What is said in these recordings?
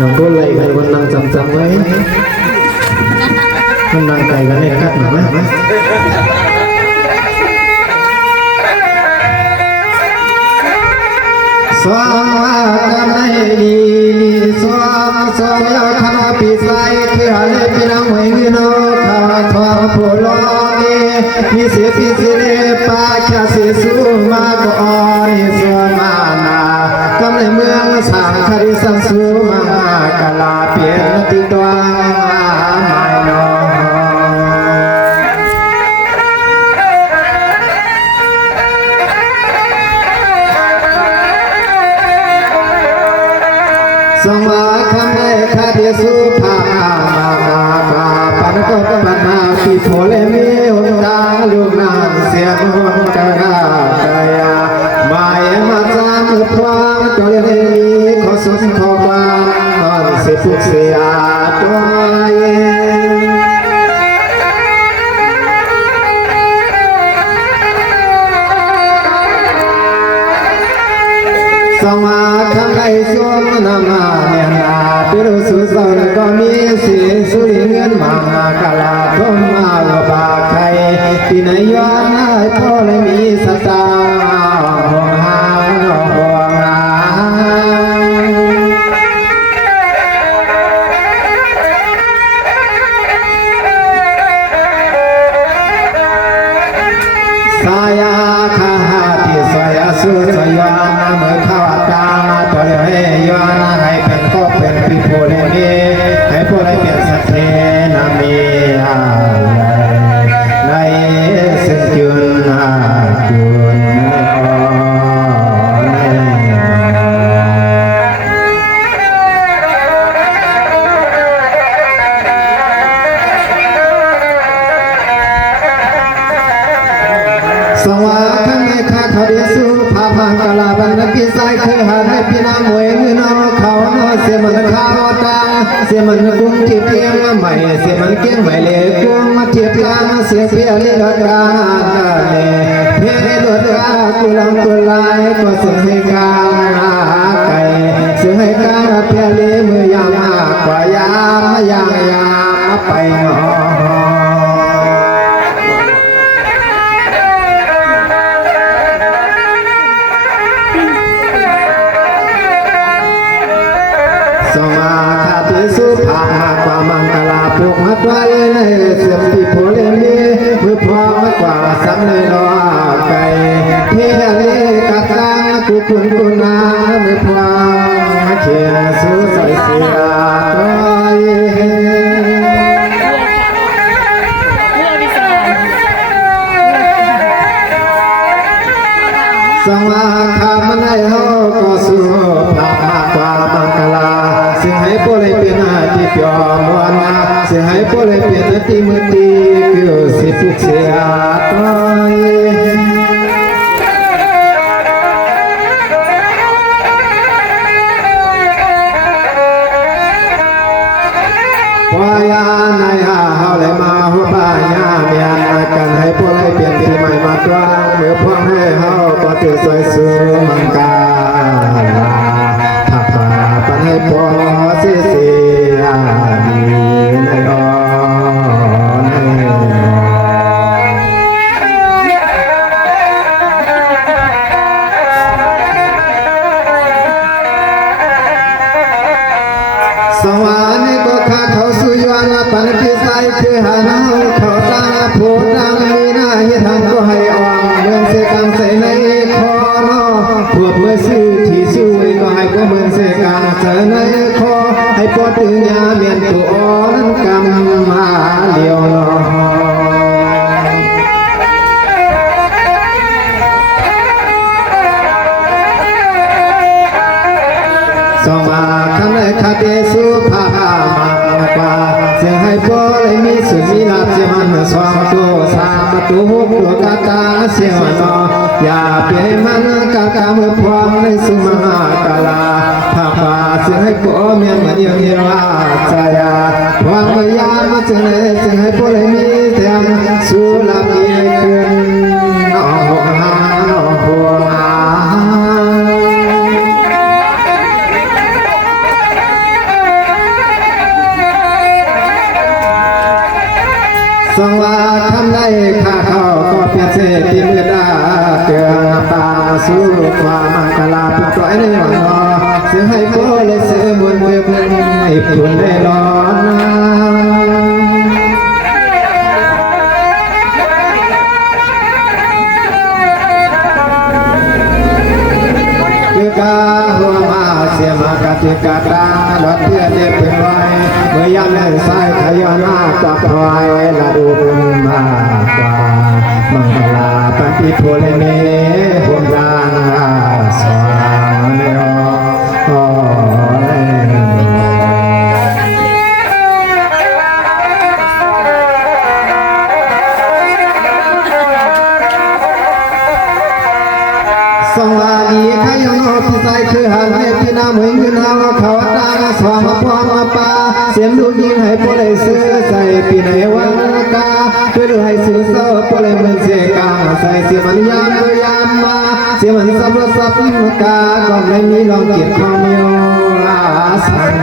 น้องก็เลยให้วันนั่งจำไว้มันนั่งไกลกันเนี่ยกัดหน่อยไหมสวามกันให้ดีสวามยาคณะปีไซที่หาเลปีนังไม่มีโนข้าทองผู้ลองมีเสียพิเศษปาชาเสียสูมาก็อ่อนสวมานากำในเมืองสางคดีสังสูมากาลาเปลี่ยนติดตัวไม่นอสมาคำได้คาเดียสุภาปันก็ปัญหาที่โผล่มีหนทางลูกนางเสียงหนกระกายมาเอ็มาจามพวางจอยมีขอสมขอวางนอนเสียทุกเสียตัวเองสมาคำได้สวมนามาเนี่ยนาปิรุสุสานก็มีสีสุริเงินมากาลาทมมาลบาไข่ที่ในย้อนให้พ่อเลยมีสตาห่วงหาห่วงหาสายาคาหาที่สายสุสยานาเมื่อข้าวตาตัวเลี้ยยาให้เป็นก็เป็นปีโพเลนีให้พวกได้เป็นสัตเทนามีในสิ่งจุนจุนสวาคังเอคาคดีสุภาพังกลาบันพิสัยคือหาให้พี่น้ำมวยเงินเขาเนาเสียมันข้าวตาเสียมันกุ้งที่เพียงใหม่เสียมันเกี้ยงใหม่เล่กุ้งมาเทียบยางเสียเพียเลือดกาเล่เพียเลือดกากุลังกุลายก็เสียให้กาไก่เสียให้กาเพียเล่มือยามกว่ายามไปเนาะสมาคาติสุภาความมังกลาปุกมัดไว้เสียบที่โพเลมีมือพร้อมกว่าสำเลยรอไก่เพียเลกัดกังกุคุณกุนามือพร้อมเขียนสู้ใส่เสียตัวสมาคามันให้เฮาก็สู้ภาพความมังกลาเสียให้พวกเลยเป็นที่เปียมวันเสียให้พวกเลยเป็นที่มือดีคือสิทุกเสียตัวพอยาในหาเฮาเลยมาหัวป้ายาเมียนกันให้พวกเลยเปลี่ยนที่ใหม่มากว้างเมื่อพวกให้เฮาก็ตื่นสวยสูมังกาถ้าป่าปันให้พอเสียดีในอ่อนสวรรค์ก็ข้าเขาสุยวันปันพิสัยคือหาเนาเขาตั้งโพดังมีหน้าให้ทำก็ให้อ่อนเมืองเสกังใส่ในคอเนาพวกเมื่อซื้อที่สู้ก็ให้ก็เมืองเสกังใส่ในคอให้ปอดตึงยาเมียนตัวอ่อนกำมาเลียวเนาสมาคันเลยคาเตสุภามังปาเสียให้พอเลยมีสุมีลาบเสียมันสองตัวสามตัวหกตัวกาตาเสียมันอย่าเปลี่ยนมันกากาเมื่อพร้อมในสุมหากาลาภาพาเสียให้พอเมียนมันยังเยาใจพร้อมเมื่อยามมาเสียให้พอเลยมีเต็มสุลาบีขึ้นน้องหัวหาน้องหัวหา กาหัวมาเสียมากติกาตาดอกเบี้ยเด็บเป็นไว้เมื่อยามเล่นสายขยอนมาตอกพลอยละดูมากกว่ามังลาปันติโพเลเมหุ่นรางสวางเนโอสวัสดีขยโนพิสัยคือหันให้พี่น้ำเหมือนเงินเอาเขาตาสวามพอมาปาเสียงลูกยิงให้พวกเลยซื้อใส่ปีไหนวันกาเพื่อให้ซื้อเสื้อพวกเลยมันเสียกาใส่เสียมันยามตัวยามมาเสียมันสับสับกาก็ไม่มีลองเกียรติความโยอาสัง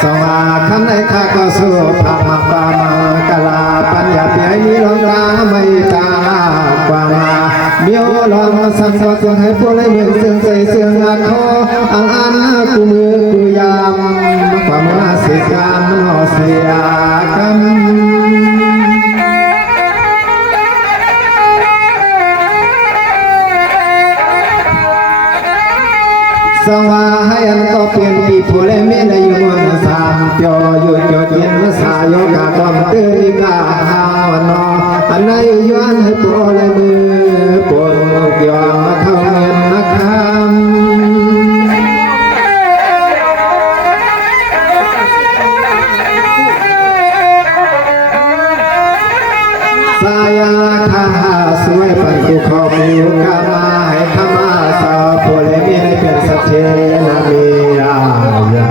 สวาคันในข้าก็สู้พามาปามากลาปัญญาเปียมีลองตาไม่ตากว่ามาเมียวลองสังก็จะให้พวกเลยเหมือนเสื่อมใส่เสื่อมอาคออันกูมือกูยามความน่าเสียการมันห่อเสียกันสวาให้อันก็เปลี่ยนปีผู้เล่นไม่ได้อยู่บนสามเปียวอยู่เกี่ยวเย็นสายโยกาความตื่นกาหาวนออันไหนย้อนให้ตัวเลยมือปวดเกี่ยวมาเข้าเงินนะครับสายาคาสวยปันตุขอมิวกามาให้ธรรมาสาผู้เล่นไม่ได้เป็นสัตเทนามีอาใหญ่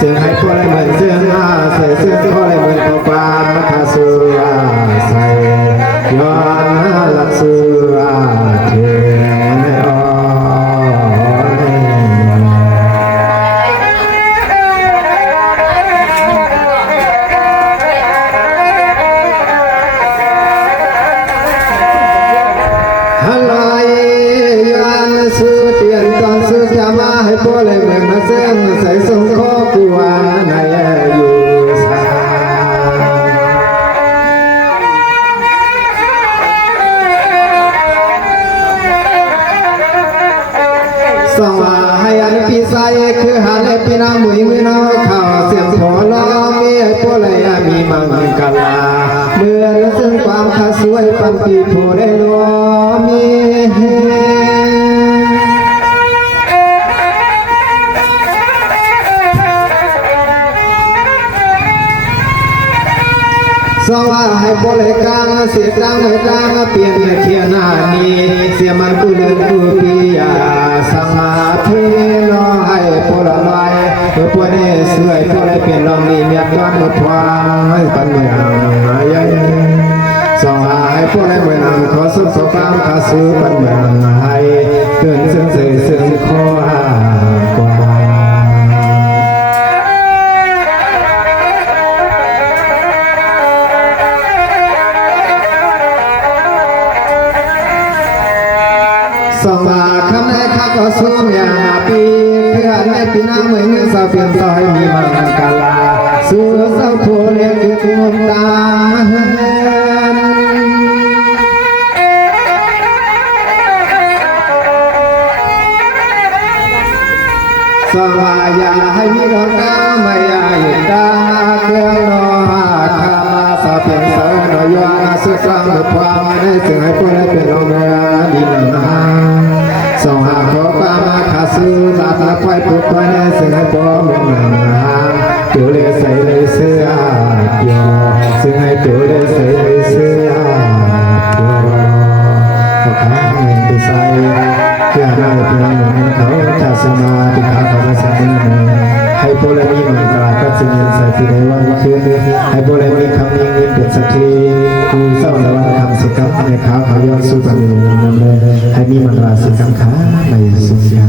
จึงให้ผู้เล่นเหมือนเสื้ออาใส่เสื้อผู้เล่นเหมือนข้าวปลามาคาสุอาใส่ย้อนหลักสุอาเทนอฮัลโหลยันสุเตียนตอนสุจะมาให้พวกเลยเหมือนมาเส้นใส่ทรงข้อกูว่าในอยู่สาสว่าให้อันพี่ใส่คือหันให้พี่น้ำมือมือน้องข่าวเสียงพอล้อมีให้พวกเลยมีมังกลาเมื่อซึ่งความข้าสวยปันปีโพได้ล้อมีสว่าให้บริการเสียดังให้ดังเปลี่ยนเทียนานีเสียมันกุลกุปิยาสมาธิรอให้พลลอยเพื่อพวกนี้สวยพวกนี้เปลี่ยนลองนี้เมียย้อนหมดความให้ปัญญาใหญ่สว่าให้พวกนี้เวลาขอสุขสมความขาซื้อปัญญาให้เกินเสื่อมเสื่อมเสื่อมข้อกว่าสว่าคำในข้าก็สู้เมียปีเพื่อในปีน้ำเหมือนสาวเปลี่ยนซอยมีมังกลาสู้สาวโพเลี้ยงคือมตาสว่าอย่าให้มีดอกน้ำไม่อยากหยุดดาเครื่องนอคามาสาวเปลี่ยนสาวน้อยว่าสุดสร้างด้วยความได้ถึงให้พวกได้เป็นลมเรือดีหนาสองหาขอปามาขาซื้อลาตาควายปุกควายได้เสือปอมหนังตัวเลี้ยใส่เลยเสื้อเกี่ยวซึ่งให้ตัวเลี้ยใส่เลยเสื้อเกี่ยวขอข้าเงินไปใส่เพื่อได้เพียงเหมือนเขาจะสมาติขาเขาจะใส่ให้โปรมีมันกลาก็จึงเงินใส่ที่ในวันคืนให้โปรมีคำยิ่งยิ่งเป็นสักทีกูเศร้าแล้วทำสิกับในขาวเขาย้อนสู้กันอยู่นั่นเลยให้มีมันราศีกังขาในสุญญา